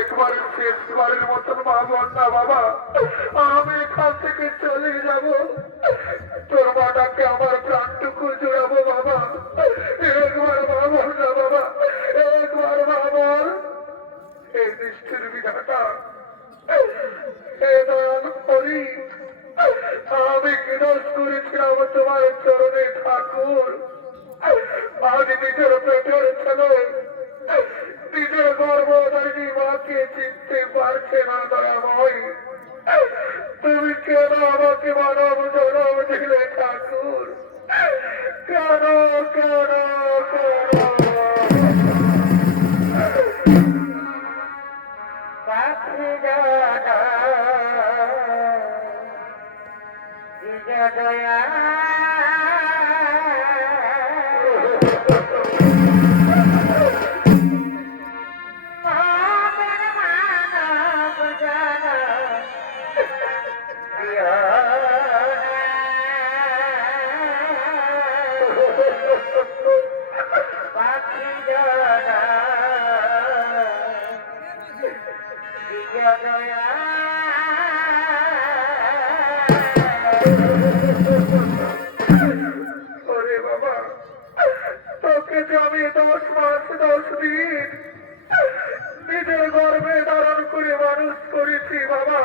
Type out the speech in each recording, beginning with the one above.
একবার শেষবারের মতন ভাবন না বাবা, আমি এখান থেকে চলে যাব। তোর মাটাকে আমার প্রাণটুকু জোড়াবো বাবা। একবার ভাবন না বাবা, একবার ভাবন। এই নিষ্ঠুর বিধাতা, হে দয়াল হরি, আমি কি দোষ করেছিলাম তোমার চরণে ঠাকুর? আজ নিজের পেটের ছেলে, নিজের গর্ভধারিণী মাকে চিনতে পারছে না দয়াময়। তুমি কেন আমাকে মানব জনম দিলে ঠাকুর? কেন কেন কেন? পাখি দাদা দয়া নিজের গর্ভে ধারণ করে মানুষ করেছি বাবা,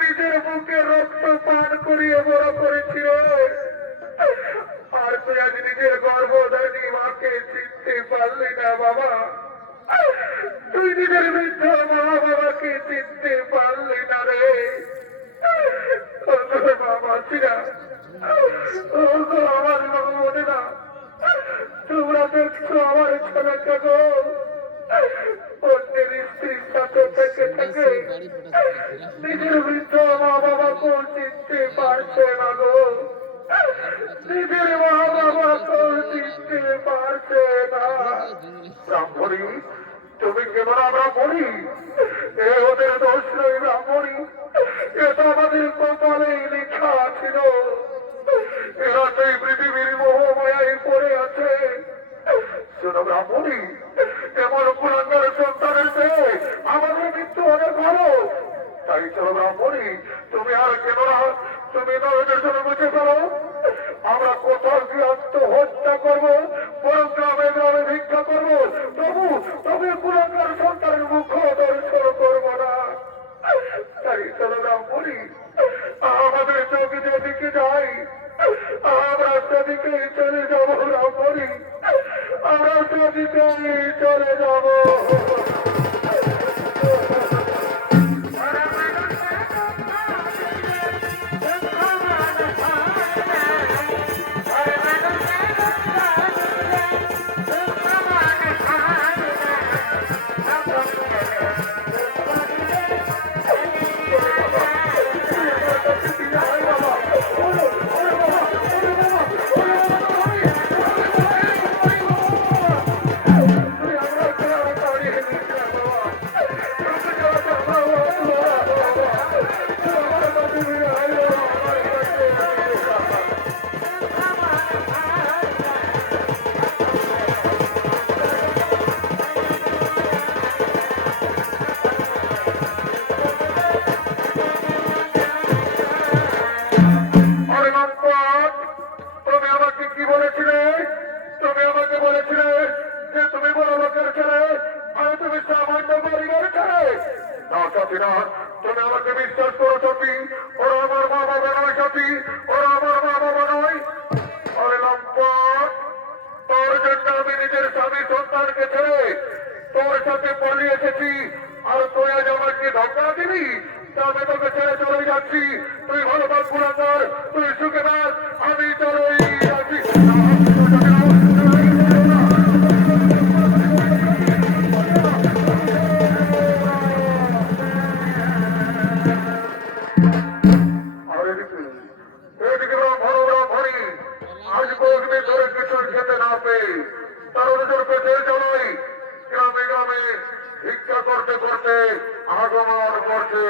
নিজের বুকে রক্ত পান করিয়ে বড় করেছি। আর তুই আজ নিজের গর্ভধারী মাকে চিনতে পারলি না বাবা, তুই নিজের বৃদ্ধ মা বাবাকে চিনতে পারলি না রে বাবা। চিরা আমার মনে না, তোমরা দেখছো আমার ছেলেকে গো অন্যের স্ত্রীর সাথে থেকে থেকে নিজের বৃদ্ধ মা বাবাকেও চিনতে পারছে না গো, নিজের মা বাবাকেও চিনতে পারছে না। ব্রাহ্মণী, তুমি কেবল আমরা বলি, এ ওদের দোষ নয় ব্রাহ্মণী, এটা আমাদের কপালেই লেখা ছিল। এরা সেই পৃথিবীর মোহমায়ায় পড়ে আছে। শোনো ব্রাহ্মণী, এমন কুলাঙ্গার সন্তানের চেয়ে আমাদের মৃত্যু অনেক ভালো। তাই চলো ব্রাহ্মণী, তুমি আর কেন না, তুমি নয়নের জন্য বুঝে ফেলো। আমরা কোথাও গিয়ে আত্মহত্যা করবো, বরং গ্রামে গ্রামে ভিক্ষা করবো, তবে কুলাঙ্গার সন্তানের মুখ দর্শন করবো না। তাই চলো ব্রাহ্মণী, আমাদের চোখ যেদিকে যাই আমরা সেদিকে চলে যাবো ব্রাহ্মণী, আমরা সেদিকে চলে যাবো। তুমি আমাকে বিশ্বাস করো সতী, ওরা আমার মা বাবা নয় সতী, ওরা আমার মা বাবা নয়। আরে লম্পট, তোর জন্য আমি নিজের স্বামী সন্তানকে ছেড়ে তোর সাথে পালিয়ে এসেছি, আর তুই আজ আমাকে ধোঁকা দিবি? আমি তোকে ছেড়ে চলে যাচ্ছি। তুই ভালো থাক কুলাঙ্গার, তুই সুখে থাক, আমি চলেই যাচ্ছি। ভিক্ষা করতে করতে আগমন করছে।